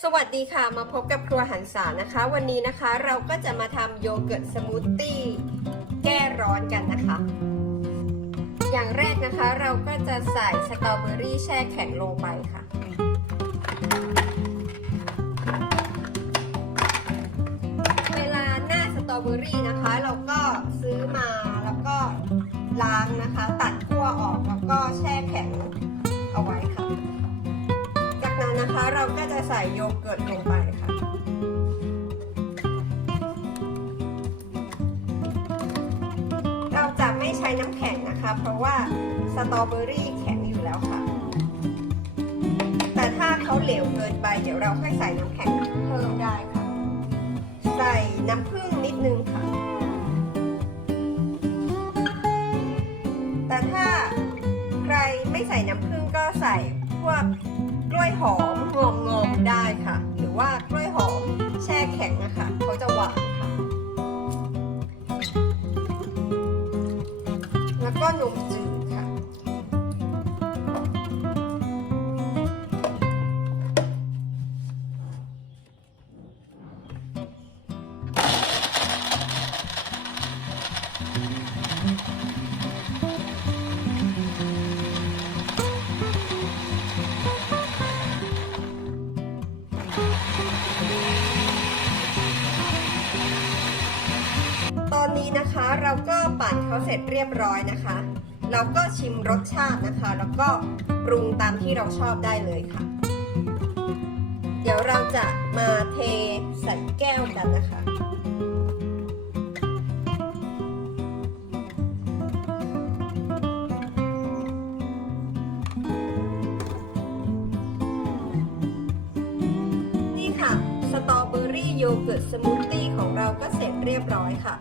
สวัสดีค่ะมาพบกับครัวหันษานะคะ วันนี้นะคะเราก็จะมาทำโยเกิร์ตสมูทตี้แก้ร้อนกันนะคะ อย่างแรกนะคะเราก็จะใส่สตรอเบอรี่แช่แข็งลงไปค่ะ เวลาหน้าสตรอเบอรี่นะคะ เราก็ซื้อมาแล้วก็ล้างนะคะ นะคะ เราก็จะใส่โยเกิร์ตลงไปค่ะ เราจะไม่ใช้น้ำแข็งนะคะ เพราะว่าสตรอเบอรี่แข็งอยู่แล้วค่ะ แต่ถ้าเขาเหลวเกินไป เดี๋ยวเราค่อยใส่น้ำแข็งเพิ่มได้ค่ะ ใส่น้ำผึ้งนิดนึงค่ะ แต่ถ้าใครไม่ใส่น้ำผึ้งก็ใส่พวก กล้วยหอมงอมงอมได้ค่ะ หรือว่ากล้วยหอมแช่แข็งนะคะเขาจะหวานค่ะ แล้วก็นมจืด อนนี้นะคะเราก็ปั่นเขาเสร็จเรียบร้อยนะคะ เราก็ชิมรสชาตินะคะ แล้วก็ปรุงตามที่เราชอบได้เลยค่ะ เดี๋ยวเราจะมาเทใส่แก้วกันนะคะนี่ค่ะสตรอเบอรี่โยเกิร์ตสมูทตี้ของเราก็เสร็จเรียบร้อยค่ะ